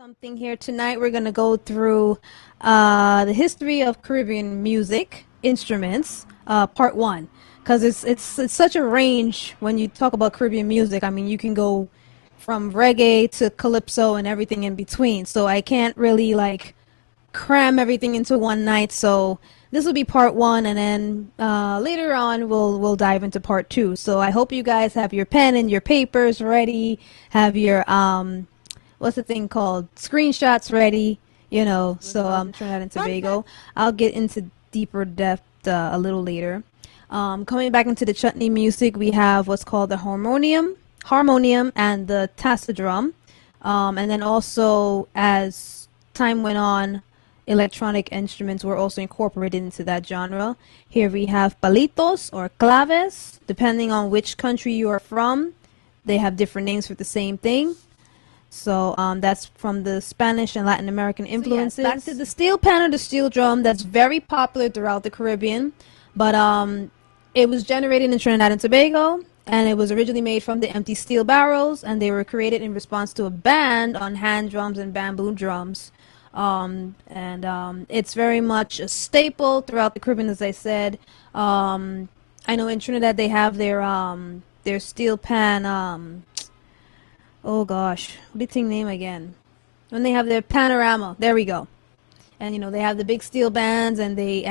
Something here tonight. We're gonna go through the history of Caribbean music instruments, part one, because it's such a range when you talk about Caribbean music. I mean, you can go from reggae to calypso and everything in between. So I can't really like cram everything into one night. So this will be part one, and then later on we'll dive into part two. So I hope you guys have your pen and your papers ready, have your what's the thing called, screenshots ready, so Trinidad and Tobago. I'll get into deeper depth a little later. Coming back into the chutney music, we have what's called the harmonium and the tassadrum, and then also as time went on, electronic instruments were also incorporated into that genre. Here we have palitos or claves, depending on which country you are from. They have different names for the same thing. So that's from the Spanish and Latin American influences. So yes, back to the steel pan or the steel drum, that's very popular throughout the Caribbean, but it was generated in Trinidad and Tobago, and it was originally made from the empty steel barrels, and they were created in response to a ban on hand drums and bamboo drums. It's very much a staple throughout the Caribbean, as I said. I know in Trinidad they have their steel pan. Oh gosh, what did the thing name again? When they have their panorama, there we go. And they have the big steel bands, and they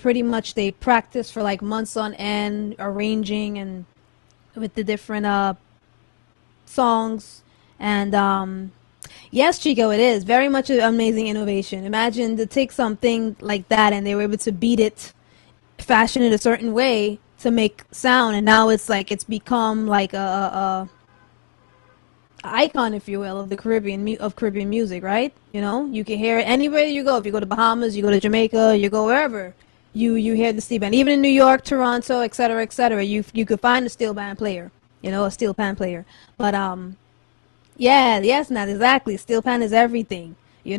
pretty much they practice for like months on end, arranging and with the different songs. And yes, Chico, it is very much an amazing innovation. Imagine to take something like that and they were able to beat it, fashion it a certain way to make sound, and now it's become like a icon, if you will, of the Caribbean music, right? You can hear it anywhere you go. If you go to Bahamas, you go to Jamaica, you go wherever, you hear the steel band. Even in New York, Toronto, etc., etc., you could find a steel band player, a steel pan player. But yes, not exactly. Steel pan is everything. You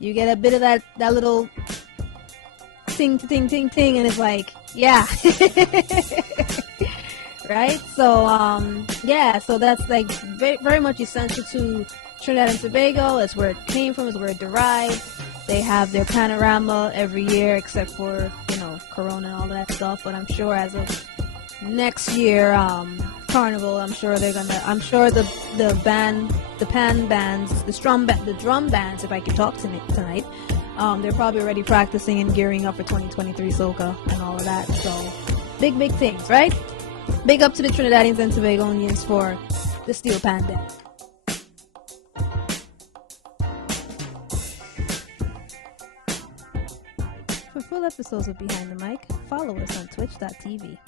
get a bit of that little ting ting ting ting, and it's like, yeah. Right? So so that's like very much essential to Trinidad and Tobago. That's where it came from, is where it derived. They have their panorama every year, except for Corona and all that stuff. But I'm sure as of next year, Carnival, I'm sure the pan bands, the drum bands, if I can talk tonight, they're probably already practicing and gearing up for 2023 soca and all of that. So big things, right? Big up to the Trinidadians and Tobagonians for the steel pan band. For full episodes of Behind the Mic, follow us on twitch.tv.